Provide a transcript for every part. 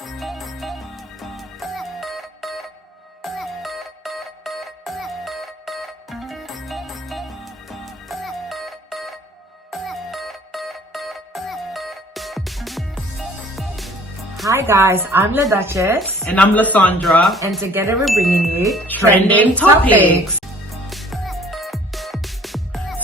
Hi guys, I'm La Duchess. And I'm Lasandra. And together we're bringing you Trending Topics.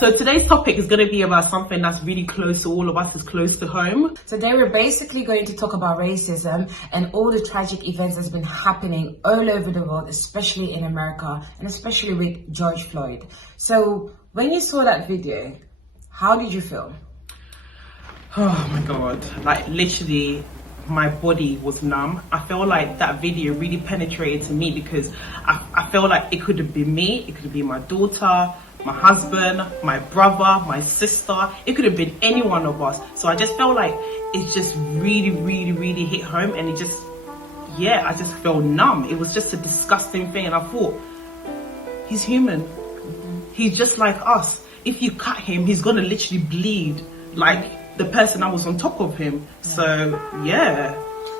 So today's topic is going to be about something that's really close to all of us, is close to home. Today we're basically going to talk about racism and all the tragic events that's been happening all over the world, especially in America, and especially with George Floyd. So when you saw that video, how did you feel? Oh my God, like literally my body was numb. I felt like that video really penetrated to me because I felt like it could have been me, it could have been my daughter, my husband, my brother, my sister. It could have been any one of us. So I just felt like it just really hit home, and it just, I just felt numb. It was just a disgusting thing, and I thought, he's human. He's just like us. If you cut him, he's gonna literally bleed like the person that was on top of him. So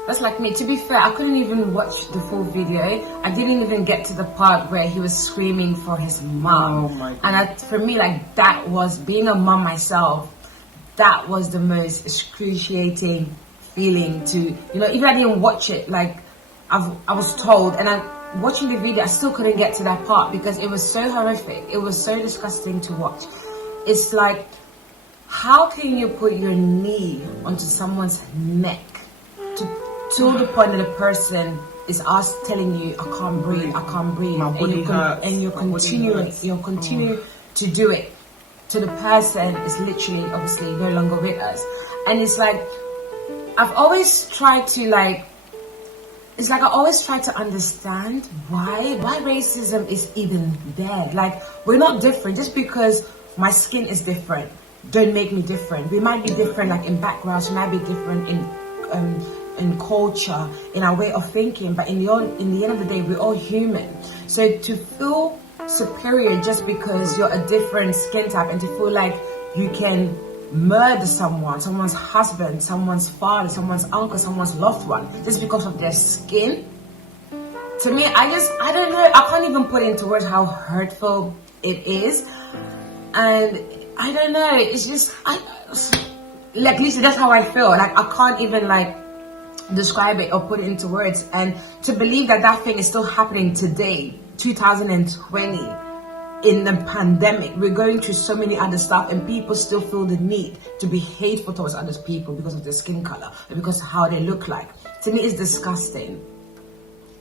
that's like me. To be fair, I couldn't even watch the full video. I didn't even get to the part where he was screaming for his mom. Oh my God. And for me, like, that was, being a mom myself, that was the most excruciating feeling to, even I didn't watch it, like I was told, and I'm watching the video, I still couldn't get to that part because it was so horrific. It was so disgusting to watch. It's like, how can you put your knee onto someone's neck to the point that the person is telling you, I can't breathe, My body hurts. And you're continuing to do it to the person is literally, obviously, no longer with us. And it's like, I've always tried to I always try to understand why racism is even there. Like, we're not different. Just because my skin is different don't make me different. We might be different, like in backgrounds, we might be different in culture, in our way of thinking, but in the end of the day, we're all human. So to feel superior just because you're a different skin type, and to feel like you can murder someone's husband, someone's father, someone's uncle, someone's loved one, just because of their skin, to me, I don't know, I can't even put into words how hurtful it is. And I don't know, it's just, like Lisa, that's how I feel. Like, I can't even describe it or put it into words. And to believe that thing is still happening today, 2020, in the pandemic, we're going through so many other stuff, and people still feel the need to be hateful towards other people because of their skin color or because of how they look like. To me, it's disgusting.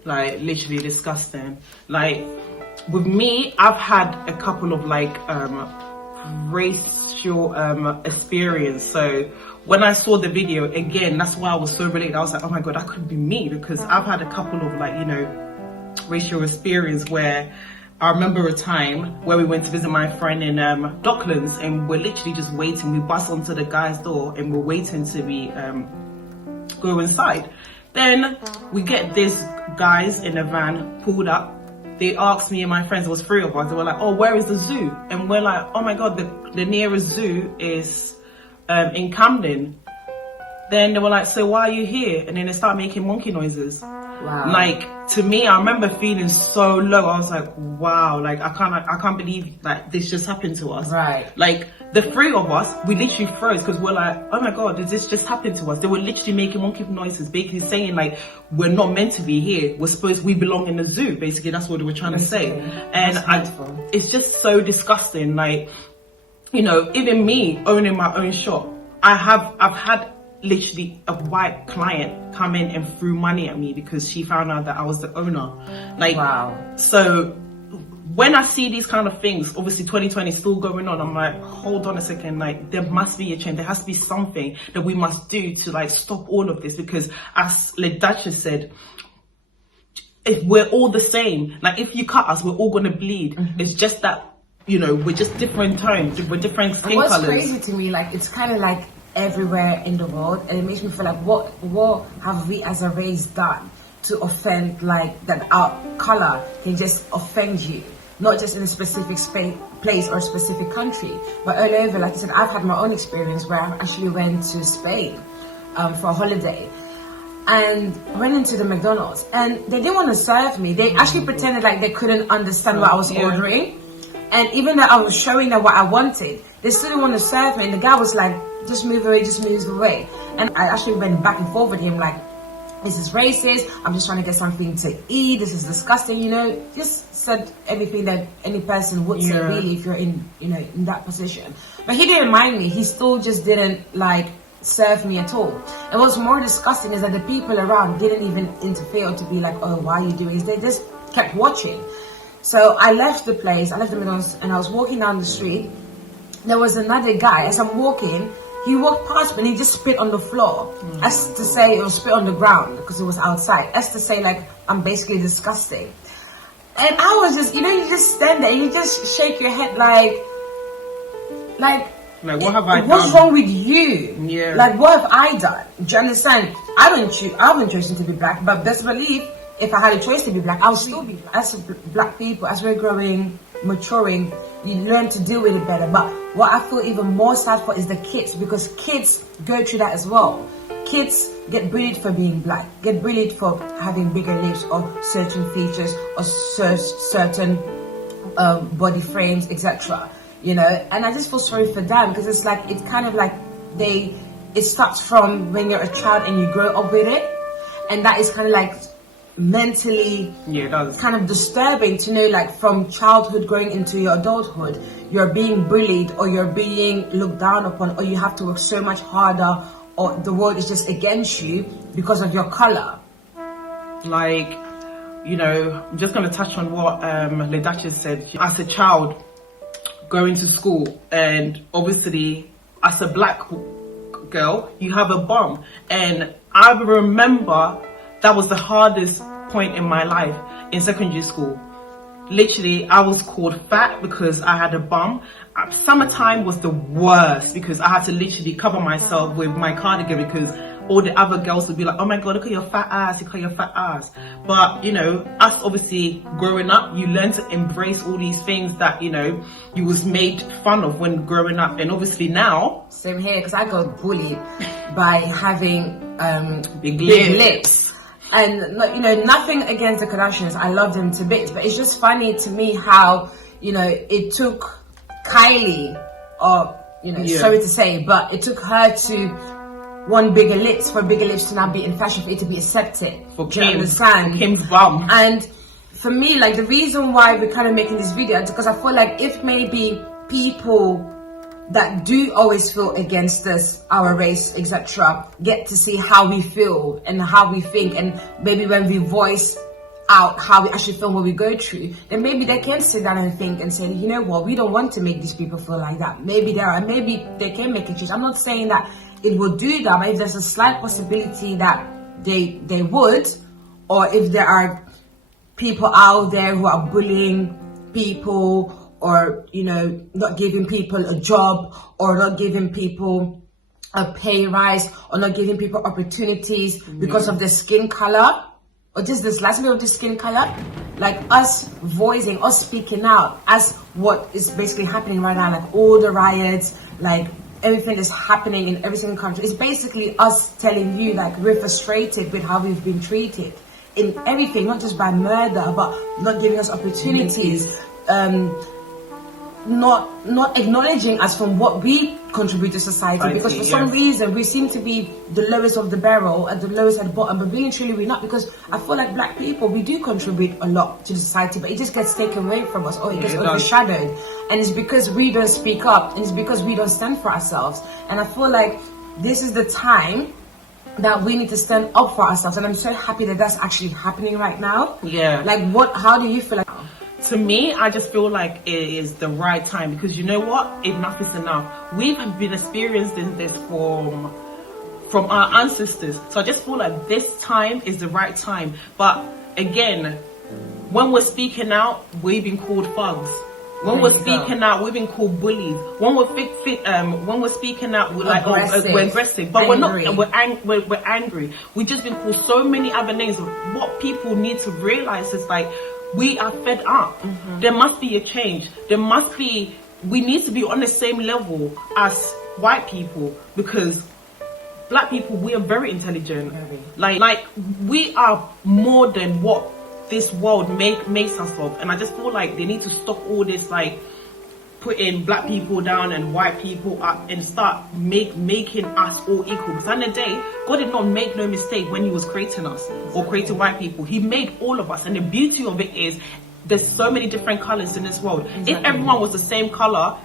Like, literally disgusting. Like, with me, I've had a couple of racial experience. So when I saw the video again, that's why I was so related. I was like, oh my God, that could be me, because I've had a couple of racial experience where I remember a time where we went to visit my friend in Docklands, and we're literally just waiting. We bust onto the guy's door and we're waiting to be go inside. Then we get these guys in a van pulled up. They asked me and my friends, there was 3 of us, they were like, oh, where is the zoo? And we're like, oh my God, the nearest zoo is in Camden. Then they were like, so why are you here? And then they start making monkey noises. Wow. Like, to me, I remember feeling so low. I was like, wow, like I can't believe that this just happened to us. Right. Like, the 3 of us, we literally froze because we're like, oh my God, did this just happen to us? They were literally making monkey noises, basically saying like, we're not meant to be here. We belong in the zoo. Basically, that's what they were trying to say. And it's just so disgusting. Like, even me owning my own shop, I've had literally a white client come in and threw money at me because she found out that I was the owner. Like, wow. So when I see these kind of things, obviously 2020 is still going on, I'm like, hold on a second, like, there must be a change. There has to be something that we must do to stop all of this, because as the Duchess said, if we're all the same, like, if you cut us, we're all gonna bleed. It's just that, we're just different tones, we're different skin colors. What's crazy to me, like, it's kind of like everywhere in the world, and it makes me feel like, what have we as a race done to offend, like, that our color can just offend you, not just in a specific place or a specific country, but all over. Like I said, I've had my own experience where I actually went to Spain for a holiday, and went into the McDonald's, and they didn't want to serve me. They actually pretended like they couldn't understand what I was ordering, and even though I was showing them what I wanted, they still didn't want to serve me. And the guy was like, just move away, just move away. And I actually went back and forth with him like, this is racist, I'm just trying to get something to eat, this is disgusting, you know. Just said everything that any person would say really if you're in, you know, in that position. But he didn't mind me. He still just didn't like serve me at all. And what's more disgusting is that the people around didn't even interfere or to be like, oh, why are you doing this? They just kept watching. So I left the place, I left the McDonald's, and I was walking down the street. There was another guy. As I'm walking, he walked past me and he just spit on the floor. As to say, it was spit on the ground because it was outside. As to say, like, I'm basically disgusting. And I was just, you know, you just stand there and you just shake your head like what have I done? What's wrong with you? Yeah. Like, what have I done? Do you understand? I haven't chosen to be black, but best believe if I had a choice to be black, I would still be black. As black people, as we're growing, maturing, you learn to deal with it better. But what I feel even more sad for is the kids, because kids go through that as well. Kids get bullied for being black, get bullied for having bigger lips or certain features or certain body frames, etc. You know, and I just feel sorry for them, because it's like, it's kind of like it starts from when you're a child and you grow up with it, and that is kind of like mentally kind of disturbing to know, like, from childhood growing into your adulthood, you're being bullied or you're being looked down upon, or you have to work so much harder, or the world is just against you because of your color. Like, you know, I'm just going to touch on what Lasandra said. As a child going to school, and obviously as a black girl, you have a bum, and I remember that was the hardest point in my life in secondary school. Literally, I was called fat because I had a bum. Summertime was the worst because I had to literally cover myself with my cardigan because all the other girls would be like, oh my god, look at your fat ass, look at your fat ass. But, you know, us obviously growing up, you learn to embrace all these things that, you know, you was made fun of when growing up. And obviously now... Same here, because I got bullied by having big lips. And, you know, nothing against the Kardashians. I love them to bits. But it's just funny to me how, you know, it took Kylie, or, you know, sorry to say, but it took her to want bigger lips, for bigger lips to now be in fashion, for it to be accepted. For Do you understand? Kim's bum. And for me, like, the reason why we're kind of making this video is because I feel like if maybe people that do always feel against us, our race, etc., get to see how we feel and how we think, and maybe when we voice out how we actually feel what we go through, then maybe they can sit down and think and say, you know what, we don't want to make these people feel like that. Maybe they can make a change. I'm not saying that it will do that, but if there's a slight possibility that they would, or if there are people out there who are bullying people, or, you know, not giving people a job, or not giving people a pay rise, or not giving people opportunities because of their skin color, or just this last bit of the skin color, like us voicing, us speaking out as what is basically happening right now, like all the riots, like everything is happening in every single country. It's basically us telling you, like, we're frustrated with how we've been treated in everything, not just by murder, but not giving us opportunities, not acknowledging us from what we contribute to society, because for some reason we seem to be the lowest of the barrel, at the lowest at the bottom, but really truly we're not, because I feel like black people, we do contribute a lot to the society, but it just gets taken away from us, or it gets overshadowed, and it's because we don't speak up, and it's because we don't stand for ourselves. And I feel like this is the time that we need to stand up for ourselves, and I'm so happy that that's actually happening right now. Like, how do you feel like? To me, I just feel like it is the right time, because you know what? Enough is enough. We've been experiencing this from our ancestors. So I just feel like this time is the right time. But again, when we're speaking out, we've been called thugs. When we're speaking out, we've been called bullies. When we're speaking out, we're like, we're aggressive. But we're angry. We've just been called so many other names. What people need to realize is, like, we are fed up. There must be a change. We need to be on the same level as white people, because black people, we are very intelligent. Very. Like we are more than what this world makes us of. And I just feel like they need to stop all this like putting black people down and white people up and start making us all equal. Because at the end of the day, God did not make no mistake when he was creating us or creating white people. He made all of us, and the beauty of it is there's so many different colors in this world. Exactly. If everyone was the same color,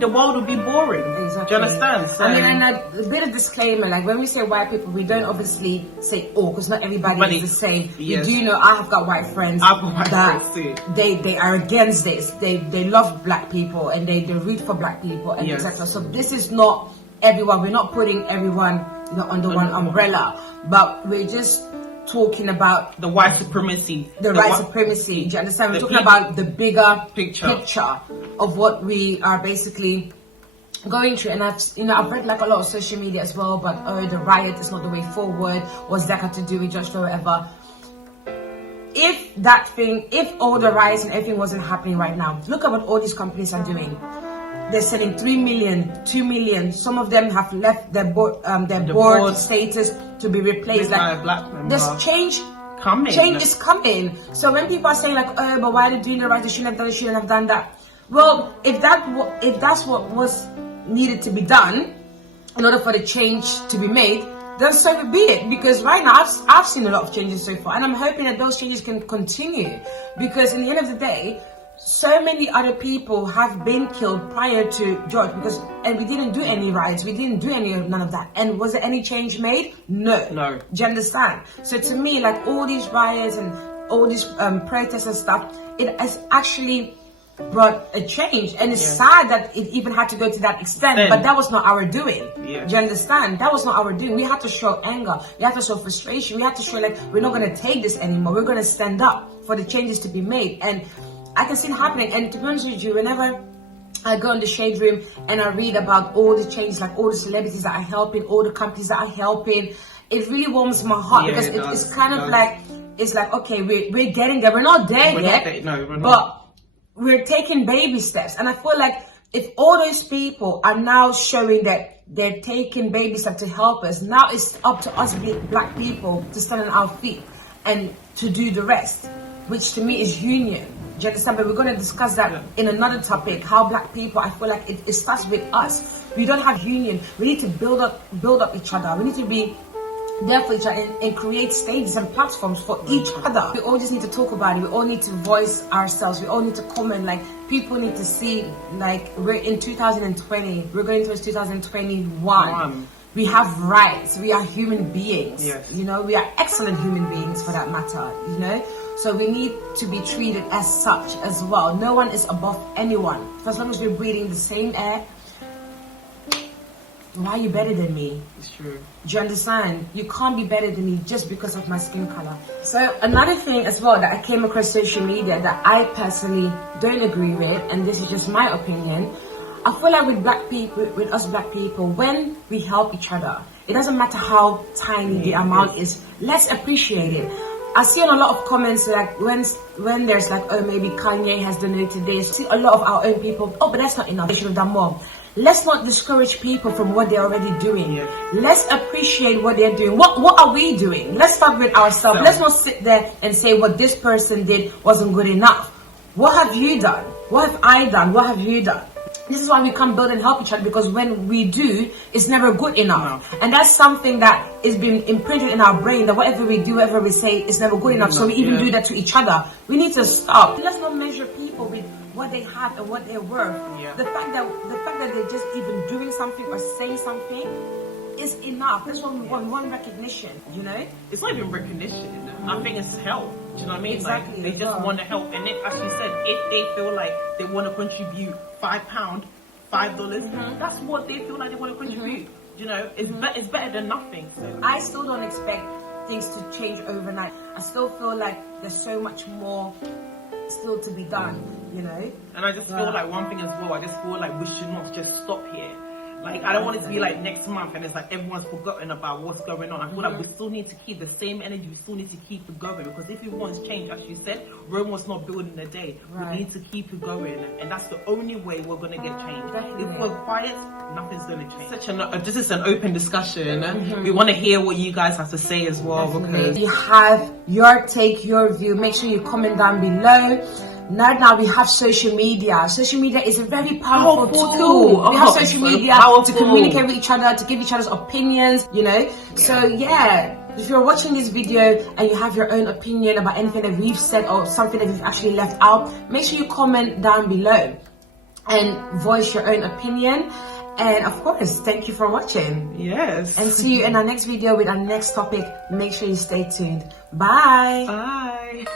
the world would be boring. Exactly. Do you understand? So, I mean, and a bit of disclaimer, like when we say white people, we don't obviously say all, because not everybody is the same. Yes. You do know I have got white friends I've got white that friends too. they are against this. They love black people and they root for black people and Yes. etc. So this is not everyone. We're not putting everyone, you know, under one umbrella, but we're just talking about the white supremacy. the white supremacy. Do you understand? We're the talking about the bigger picture of what we are basically going through. And I've read like a lot of social media as well, but the riot is not the way forward. What's that got to do with George Floyd, whatever? If all the riots and everything wasn't happening right now, look at what all these companies are doing. They're selling 3 million, 2 million. Some of them have left their board status to be replaced. Like, there's change coming. Change is coming. So when people are saying like, oh, but why are they doing the right? They shouldn't have done. They shouldn't have done that. Well, if that's what was needed to be done in order for the change to be made, then so be it. Because right now I've seen a lot of changes so far, and I'm hoping that those changes can continue. Because in the end of the day, so many other people have been killed prior to George, and we didn't do any riots, we didn't do none of that. And was there any change made? No. No. Do you understand? So to me, like all these riots and all these protests and stuff, it has actually brought a change, and it's sad that it even had to go to that extent. But that was not our doing. Yeah. Do you understand? That was not our doing. We had to show anger. We had to show frustration. We had to show like we're not going to take this anymore. We're going to stand up for the changes to be made. And I can see it happening. And to be honest with you, whenever I go in the shade room and I read about all the changes, like all the celebrities that are helping, all the companies that are helping, it really warms my heart, because it's kind of like, it's like, okay, we're getting there. We're not there yet, but we're taking baby steps. And I feel like if all those people are now showing that they're taking baby steps to help us, now it's up to us black people to stand on our feet and to do the rest, which to me is union. Do you understand? But we're going to discuss that in another topic, how black people, I feel like it starts with us. We don't have union. We need to build up each other. We need to be there for each other and create stages and platforms for each other. We all just need to talk about it. We all need to voice ourselves. We all need to comment. Like, people need to see, like, we're in 2020. We're going towards 2021. We have rights. We are human beings. Yes. You know, we are excellent human beings for that matter, you know. So we need to be treated as such as well. No one is above anyone. For as long as we're breathing the same air, why are you better than me? It's true. Do you understand? You can't be better than me just because of my skin color. So another thing as well that I came across social media that I personally don't agree with, and this is just my opinion, I feel like with us black people, when we help each other, it doesn't matter how tiny the amount is, let's appreciate it. I see on a lot of comments like when there's like, oh, maybe Kanye has donated this. I see a lot of our own people, oh, but that's not enough, they should have done more. Let's not discourage people from what they're already doing. Let's appreciate what they're doing. What are we doing? Let's start with ourselves. Let's not sit there and say what this person did wasn't good enough. What have you done? What have I done? What have you done? This is why we come build and help each other, because when we do, it's never good enough. And that's something that is been imprinted in our brain, that whatever we do, whatever we say, is never good enough. So we even do that to each other. We need to stop. Let's not measure people with what they have and what they're worth. The fact that they're just even doing something or saying something is enough. That's what we want. We want recognition, you know? It's not even recognition. I think it's help. Do you know what I mean? Exactly. Like, they just want to help. And as you said, if they feel like they want to contribute £5, $5, that's what they feel like they want to contribute. You know, it's better than nothing. So I still don't expect things to change overnight. I still feel like there's so much more still to be done, you know. And I just feel like one thing as well, I just feel like we should not just stop here. Like, I don't want it to be like next month and it's like everyone's forgotten about what's going on. I feel like we still need to keep the same energy. We still need to keep it going, because if we want change, as you said, Rome was not built in a day. Right. We need to keep it going, and that's the only way we're going to get change. Definitely. If we're quiet, nothing's going to change. This is an open discussion. We want to hear what you guys have to say as well. Definitely. Because You have your take, your view. Make sure you comment down below. Now we have social media. Social media is a very powerful tool. We have social media to communicate with each other, to give each other's opinions, you know. So yeah, if you're watching this video and you have your own opinion about anything that we've said or something that we've actually left out, make sure you comment down below and voice your own opinion. And of course, thank you for watching. yes. And see you in our next video with our next topic. Make sure you stay tuned. Bye. Bye.